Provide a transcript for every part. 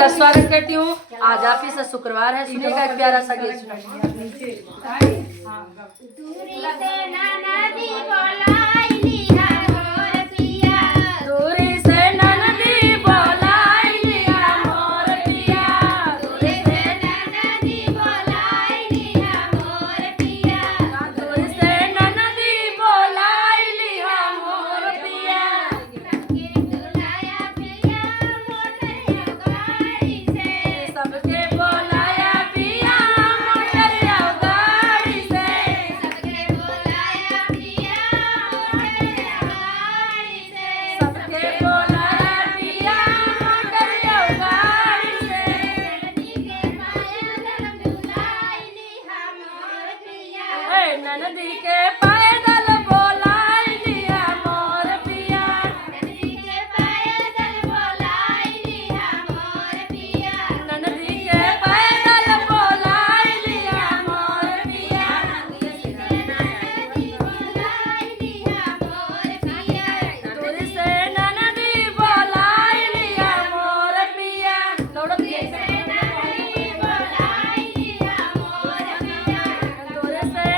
का स्वागत करती हूँ। आज आप ही से शुक्रवार है, सुनिएगा एक प्यारा सा गीत नदी के पैदल बोलाई लिया मोर पिया, नदी के पैदल बोलाई लिया मोर पिया, नदी के पैदल बोलाई लिया मोर पिया, नदी बोलाई लिया मोर पिया, दूर से नदी बोलाई लिया मोर पिया, दौड़ के नदी बोलाई लिया मोर पिया, दूर से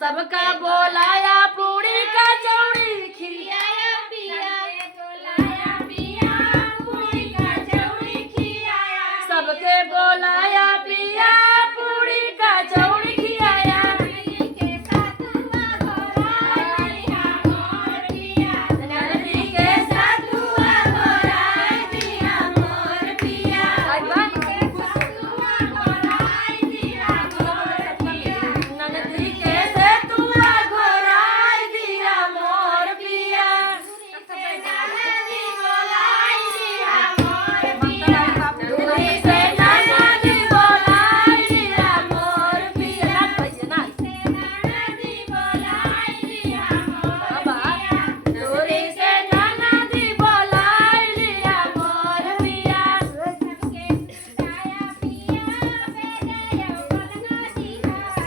सबका बोलाया पूरी का चौड़ी खिलाया पिया, बोलाया पिया पूरी का चौड़ी खिलाया, सबके बोलाया पिया पूरी का चौड़ी खिलाया, के साथ हुआ घोराई दिया मोर पिया, नदी के साथ हुआ घोराई दिया मोर पिया, के साथ हुआ घोराई दिया मोर पिया, नदी के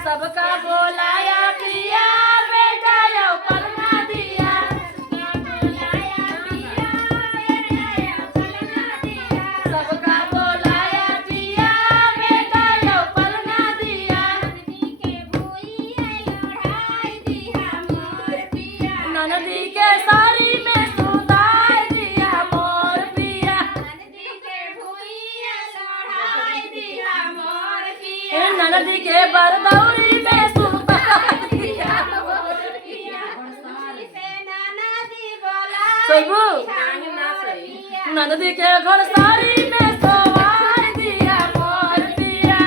सबका बोलाया पिया बेटा यो पलना दिया, बोलाया पिया बेटा यो पलना दिया, सबका बोलाया पिया बेटा यो पलना दिया, नदी के भूई है लड़ाई दिया मोर पिया, नदी के साड़ी में सुताई दिया मोर पिया, नदी के भूई है लड़ाई दिया मोर पिया, नदी के बरदौरी नदी के घर सारी में सोवाई दिया मोर पिया,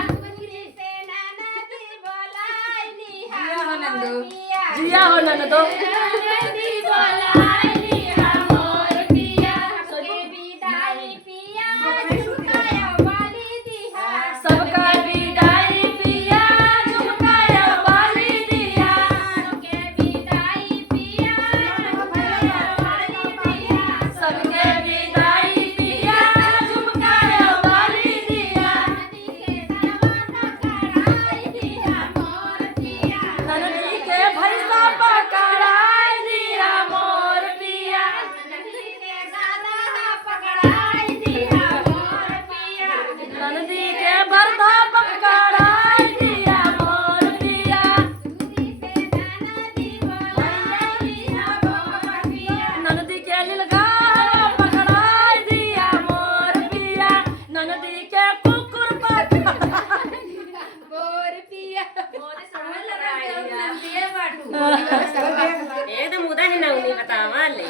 जिया हो नंदो नदी बोलाई लिया मोर पिया, विदाई पिया झुमकाया वाली दिया, सबका विदाई पिया झुमकाया वाली दिया, के विदाई पिया झुमकाया वाली दिया, सबके विदाई पिया झुमकाया वाली दिया, नदी के दरवाजा खड़ाई दिया मोर पिया, नदी के भैंसा पकड़ाई दिया मोर ਇਹ ਤਾਂ ਮੂਦਾ ਹੀ ਨਾ ਨਹੀਂ ਪਤਾ ਵਾਲੇ